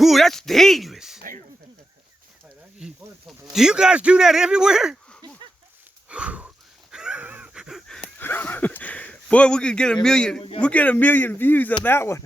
Ooh, that's dangerous. Do you guys do that everywhere? Boy, we could get a million. We'll get a million views on that one.